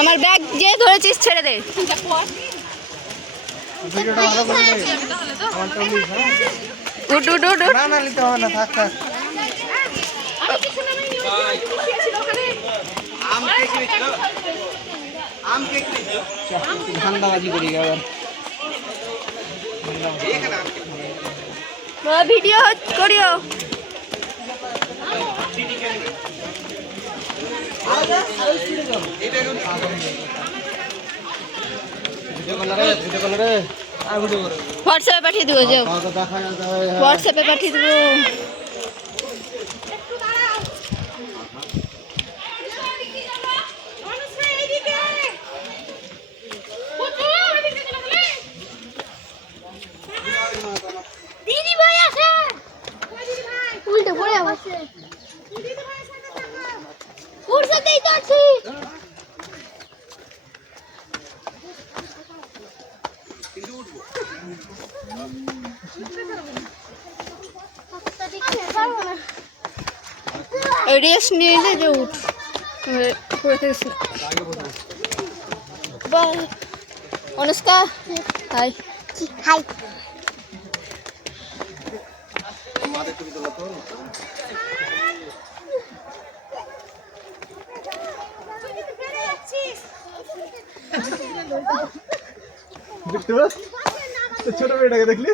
আমার ব্যাগ যে ধরেছিস ছেড়ে দে। উঠ উঠ উঠ উঠ। না নিতে হবে না, থাক থাক। ধান্দাবাজি করি আবার। ভিডিও করিও। হোয়াটসঅ্যাপে পাঠিয়ে দেবো, যাও হোয়াটসঅ্যাপে পাঠিয়ে দেবো। দিদি ভাই আছে, উল্টে পড়ে আছে, উড়তেই তো আছি। রেস্ট নিয়ে যে উঠ পড়ে থাকিস না। Anushka high high. ছোট মেয়েটাকে দেখলি?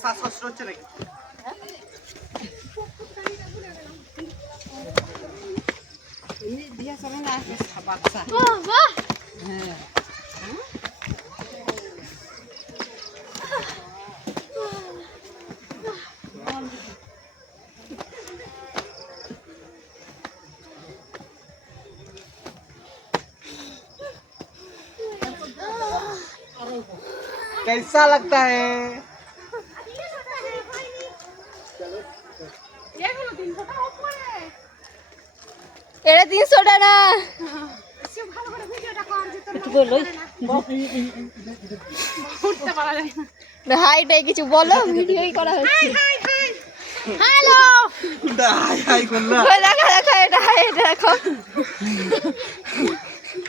শ্বাসকষ্ট হচ্ছে নাকি? कैसा लगता है? এটা 300 টাকা না। হাইটাই কিছু বলো, ভিডিওই করা হচ্ছে। হ্যালো হাই হাই করলা। দেখো দেখো, এটা হাই, এটা দেখো।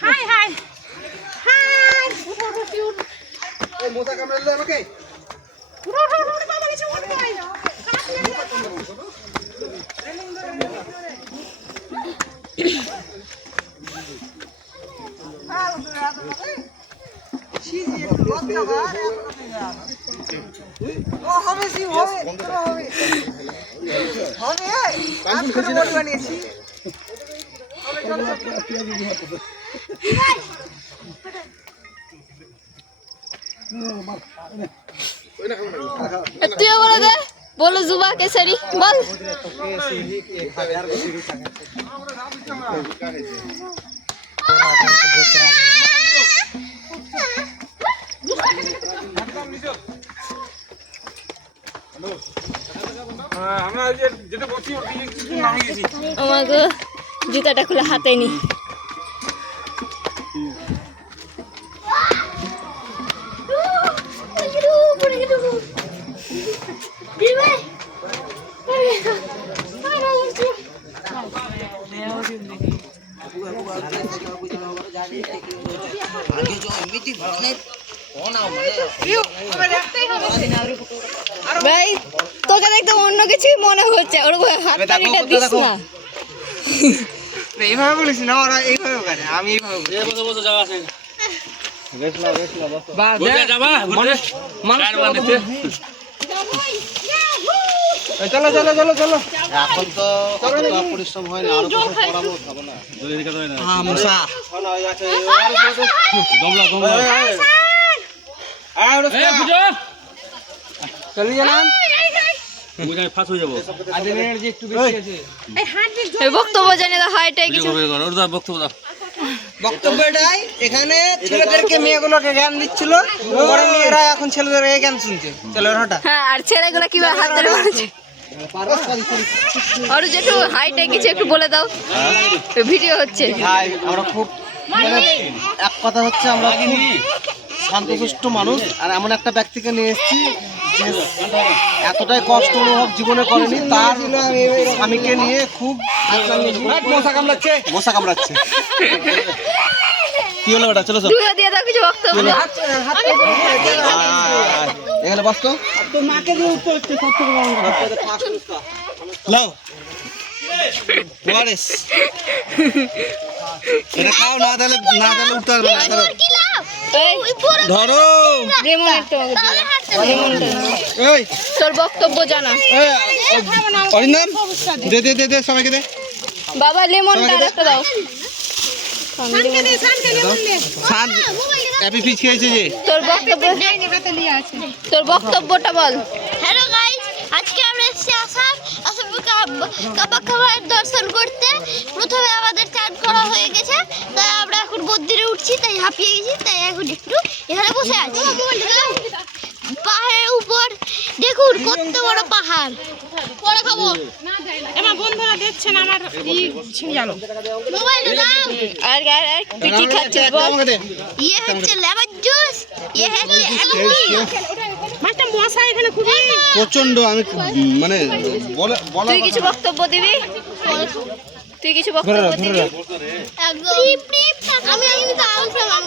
High high high. এই মোটা কামড়ালে আমাকে? তুইও বলে দে, বলো জুবা কেসারি বল। আমাকে জুতাটা খুলে হাতে নি। ভাই তোকে দেখতে অন্য কিছুই মনে হচ্ছে, ওর হাততালিটা দিস না। এইভাবে বলিস না, ওরা এইভাবে করে, আমি এইভাবে বলি। চলো চলো চলো চলো। এখন তো পরিশ্রম হয় না, আরো পড়াবো খাবো না। বক্তব্য জানি না, হাইটাই কিছু বক্তব্যটাই এখানে ছেলেদেরকে মেয়েগুলোকে জ্ঞান দিচ্ছিল, পরে মেয়েরা এখন ছেলেদেরকে জ্ঞান শুনছে। চলো ওটা। হ্যাঁ, আর ছেলেগুলো কিভাবে হাত ধরে বলছে। আর যেটু হাইটাই কিছু একটু বলে দাও, ভিডিও হচ্ছে। আমরা খুব এক কথা হচ্ছে, আমরা শান্তশিষ্ট মানুষ, আর এমন একটা ব্যক্তিকে নিয়ে এসেছি যে এতটাই কষ্ট অনুভব জীবনে করেনি, তার স্বামীকে নিয়ে খুব মশা কামড়াচ্ছে। কি হলো ওটা? চলো চলো দুটো দিয়ে দাও কিছু বক্তব্য। এখানে বস তো। লাও ওয়ারেস এটা খাও, না দিলে উঠতে পারবে না। এই, ধরো লেমনের তোমাকে দিও। লেমনটা। এই তোর বক্তব্য জানা। অরিন্দম দে দে দে দে সবাইকে দে। বাবা লেমনটা আরেকটা দাও। সান হ্যাপি ফিশ খেয়েছে যে। তোর বক্তব্যটা বল। হ্যালো গাইস, আজকে আমরা এসেছি আসাম কামাখ্যার দর্শন করতে। প্রথমে আমাদের চান করা হয়ে গেছে, তাই আমরা এখন মন্দিরে উঠছি, তাই হাঁপিয়ে গেছি, তাই এখন একটু এখানে বসে আছি। পাহাড়ের উপর দেখুন কত বড় পাহাড়। পরে খাবো। আমার বন্ধুরা দেখছেন আমার ছিঁড়ে গেল। মোবাইল দাও। আর তুই কি খাচ্ছিস বল? ইয়ে হচ্ছে লেমন জুস, ইয়ে হচ্ছে মাছটা মশা এখানে খুবই প্রচন্ড। আমি মানে বলা তুই কিছু বক্তব্য দিবি? তুই কিছু বক্তব্য দিবি? একদম আমি কিন্তু আউট হলাম।